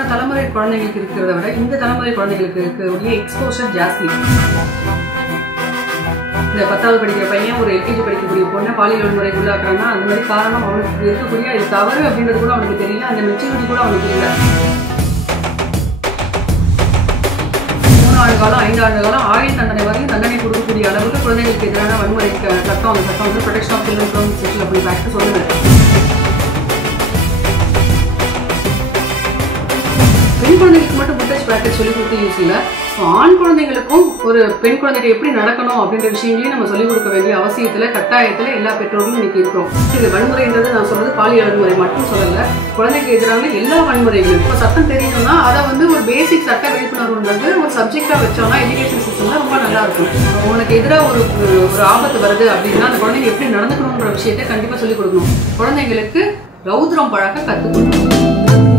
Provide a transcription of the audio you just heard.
போன தலைமுறை குழந்தைகளுக்கு இருக்கிறத விட இந்த தலைமுறை குழந்தைகளுக்கு இருக்கக்கூடிய எக்ஸ்போஷர் ஜாஸ்தி. இந்த 10வது படிக்கிற பையன் ஒரு LKG படிக்கக்கூடிய பொண்ணை பாலியல் வன்முறைக்கு உள்ளாக்குறான்னா அந்த மாதிரி காரணம் அவனுக்கு இருக்கக்கூடிய அது தவறு அப்படின்றது கூட அவனுக்கு தெரியல, அந்த மெச்சூரிட்டி கூட அவனுக்கு இல்லை. 3 ஆண்டு காலம் 5 ஆண்டு காலம் ஆயுள் தண்டனை வரையும் தண்டனை கொடுக்கக்கூடிய அளவுக்கு குழந்தைகளுக்கு எதிரான வன்முறை சட்டம், அந்த சட்டம் வந்து protection of children from sexual abuse act சொல்லுது. பெண் குழந்தைகளுக்கு மட்டும் புட்டேஜ் பேக்கேஜ் சொல்லி கொடுத்து யூஸ் இல்லை. ஆண் குழந்தைகளுக்கும் ஒரு பெண் குழந்தைகள் எப்படி நடக்கணும் அப்படின்ற விஷயங்களையும் நம்ம சொல்லிக் கொடுக்க வேண்டிய அவசியத்துல கட்டாயத்துல எல்லா பெற்றோர்களும் இன்னைக்கு இருக்கோம். இது வன்முறைன்றது நான் சொல்றது பாலியல் வன்முறை மட்டும் சொல்லல, குழந்தைக்கு எதிரான எல்லா வன்முறைகளும். இப்போ சட்டம் தெரியணும்னா அதை வந்து ஒரு பேசிக் சட்ட விழிப்புணர்வுன்றது ஒரு சப்ஜெக்டா வச்சோம்னா எஜுகேஷன் சிஸ்டம்ல ரொம்ப நல்லா இருக்கும். உனக்கு எதிராக ஒரு ஆபத்து வருது அப்படின்னா அந்த குழந்தைங்க எப்படி நடந்துக்கணும்ன்ற விஷயத்தை கண்டிப்பா சொல்லிக் கொடுக்கணும். குழந்தைங்களுக்கு ரௌத்ரம் பழக்க கற்றுக் கொடுக்கணும்.